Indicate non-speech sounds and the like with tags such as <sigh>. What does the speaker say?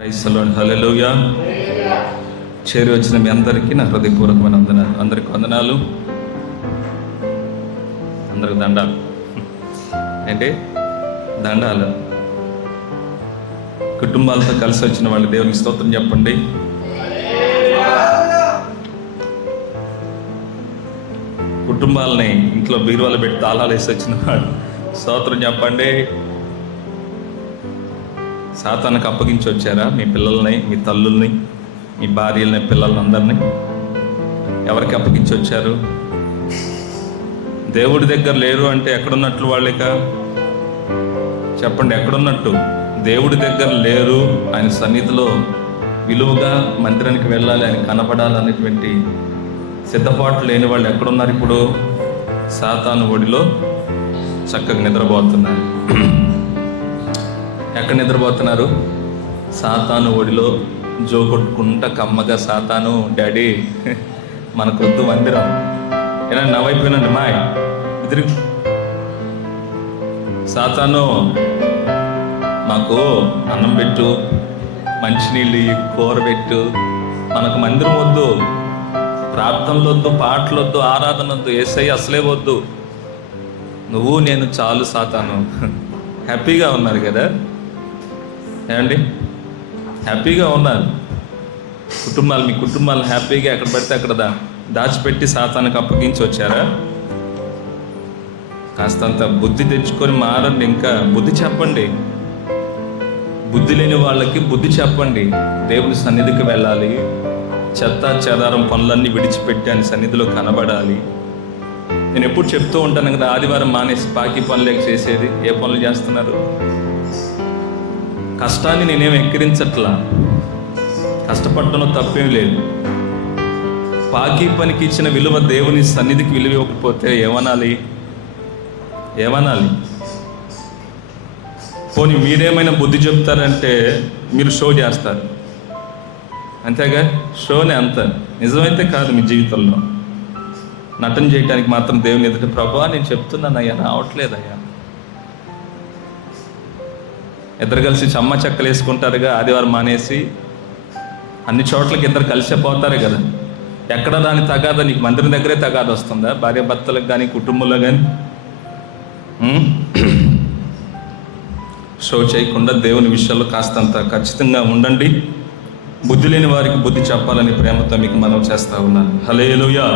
క్రైస్తలోని హల్లెలూయా చేరి వచ్చిన మీ అందరికీ నా హృదయపూర్వకమైన వందనాలు. అందరికి వందనాలు. అందరికి దండాలు. ఏంటి? దండాలు. కుటుంబాలతో కలిసి వచ్చిన వాళ్ళు దేవునికి స్తోత్రం చెప్పండి. కుటుంబాలని ఇంట్లో బీరువాలు పెట్టి తాళాలు వేసి వచ్చిన వాళ్ళు స్తోత్రం చెప్పండి. సాతానికి అప్పగించి వచ్చారా మీ పిల్లల్ని మీ తల్లుల్ని మీ భార్యల్ని పిల్లలందరినీ? ఎవరికి అప్పగించి వచ్చారు దేవుడి దగ్గర లేరు అంటే ఎక్కడున్నట్లు వాళ్ళిక? చెప్పండి ఎక్కడున్నట్టు? దేవుడి దగ్గర లేరు ఆయన సన్నిధిలో విలువగా మందిరానికి వెళ్ళాలి ఆయన కనపడాలనేటువంటి సిద్ధపాటు లేని వాళ్ళు ఎక్కడున్నారు ఇప్పుడు? సాతాను ఒడిలో చక్కగా నిద్రపోతున్నారు. ఎక్కడ నిద్రపోతున్నారు? సాతాను ఒడిలో జో కొట్టుకుంటా కమ్మగా సాతాను డాడీ మనకొద్దు మందిరం. ఏనా నవ్వైపోయినండి మాయ్. ఎదురు సాతాను మాకు అన్నం పెట్టు మంచినీళ్ళు కూర పెట్టు మనకు మందిరం వద్దు. ప్రార్థనలు వద్దు పాటలు వద్దు ఆరాధన వద్దు ఏసై అసలే వద్దు. నువ్వు నేను చాలు సాతాను. <laughs> హ్యాపీగా ఉన్నారు కదా? ఏమండి? హ్యాపీగా ఉన్నారు. కుటుంబాలు మీ కుటుంబాలు హ్యాపీగా ఎక్కడ పడితే అక్కడ దా దాచిపెట్టి సాతానికి అప్పగించి వచ్చారా? కాస్తంత బుద్ధి తెచ్చుకొని మారండి ఇంకా. బుద్ధి చెప్పండి. బుద్ధి లేని వాళ్ళకి బుద్ధి చెప్పండి. దేవుని సన్నిధికి వెళ్ళాలి. చెత్త చెదారం పనులన్నీ విడిచిపెట్టి అని సన్నిధిలో కనబడాలి. నేను ఎప్పుడు చెప్తూ ఉంటాను కదా ఆదివారం మానేసి బాకీ పనులే చేసేది. ఏ పనులు చేస్తున్నారు? కష్టాన్ని నేనేం ఎక్కిరించట్లా? కష్టపడటంలో తప్పేం లేదు. పాకీ పనికి ఇచ్చిన విలువ దేవుని సన్నిధికి విలువ ఇవ్వకపోతే ఏమనాలి? ఏమనాలి? పోనీ మీరేమైనా బుద్ధి చెప్తారంటే మీరు షో చేస్తారు. అంతేగా? షోనే అంత. నిజమైతే కాదు మీ జీవితంలో. నటన చేయడానికి మాత్రం దేవుని ఎదుట ప్రభా నేను చెప్తున్నాను అయ్యా రావట్లేదయ్యా. ఇద్దరు కలిసి చమ్మ చెక్కలు వేసుకుంటారుగా ఆదివారం మానేసి అన్ని చోట్లకి ఇద్దరు కలిసే పోతారు కదా. ఎక్కడ దాని తగాద? నీకు మందిరం దగ్గరే తగాద వస్తుందా? భార్య భర్తలకు కానీ కుటుంబంలో కానీ షో చేయకుండా దేవుని విషయాల్లో కాస్తంత ఖచ్చితంగా ఉండండి. బుద్ధి లేని వారికి బుద్ధి చెప్పాలని ప్రేమతో మీకు మనం చేస్తా ఉన్నాను. హలేలుయా